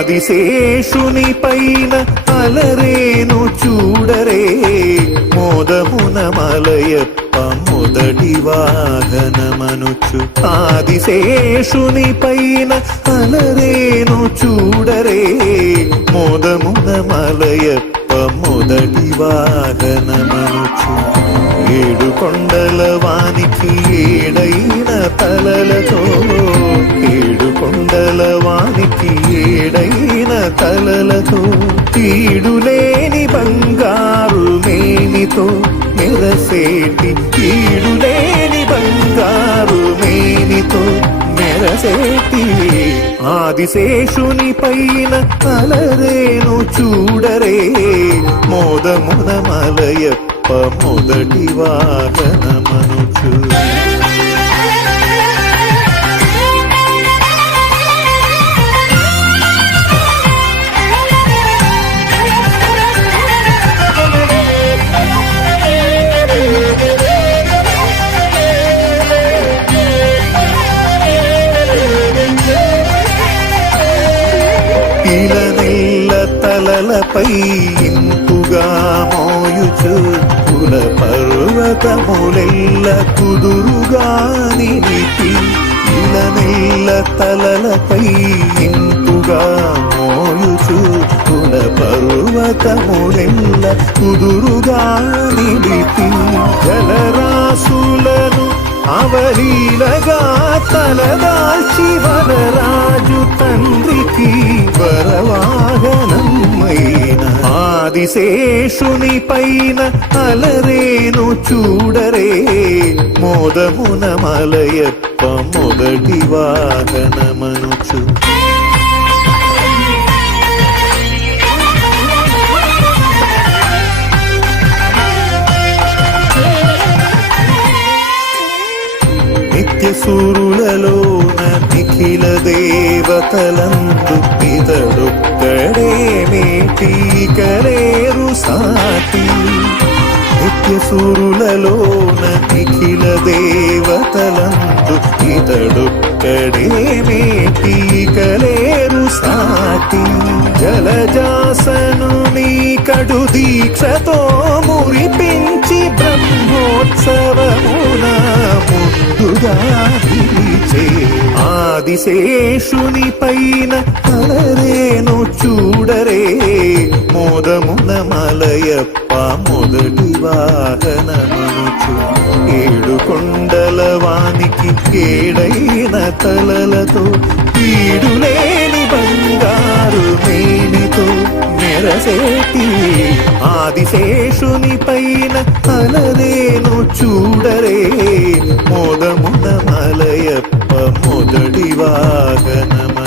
ఆదిశేషుని పైన అలరేను చూడరే. మోదమున మలయప్ప మొదటి వాహనమనుచు ఆదిశేషుని పైన అలరేను చూడరే. మోదమున మలయప్ప మొదటి వాహనమనుచు ఏడు కొండల వానికి ఏడైన తలలతో ఏడు కొండల వానికి ఏడైన తలలతో తీడులేని బంగారు మేనితో మెరసేటి తీడులేని బంగారు మేనితో మెరసేటి ఆదిశేషుని పైన అలరేను చూడరే మోదమున మలయప్ప మొదటి వాహనమనుచు. ఇలనెల్ల తలలపై ఇంపుగా మోయుచు కుల పర్వతములెల్ల కుదురుగా నిలిపి ఇలనెల్ల తలలపై ఇంపుగా మోయుచు కుల పర్వతములెల్ల కుదురుగా నిలిపి జలరాశులను అవలీలగా తలదాల్చి వరరాజు తండ్రి వరవాహనమైన ఆదిశేషుని పైన అలరేను చూడరే మోదమున మలయప్ప మొదటి వాహనమనుచు. నిత్య సూరులలో దేవతలందు ఇతడొక్కడే మేటీకలేరు సాటి. నిత్య సూరులలోన నిఖిల దేవతలందు ఇతడొక్కడే మేటీకలేరు సాటి. జలజాసను నీ కడు దీక్షతో మురిపించి బ్రహ్మోత్సవమున ముందుగా నిలిచే ఆదిశేషుని పైన కలరేను చూడరే. మోదమున మలయప్ప మొదటి వాహనమనుచు. ఏడు కొండల వానికి ఏడైన తలలతో పీడులేని బంగారు మేనితో మెరసేటి ఆదిశేషుని పైన కలరేను చూడరే. మోదము మలయప్ప మొదటి వాహనమనుచు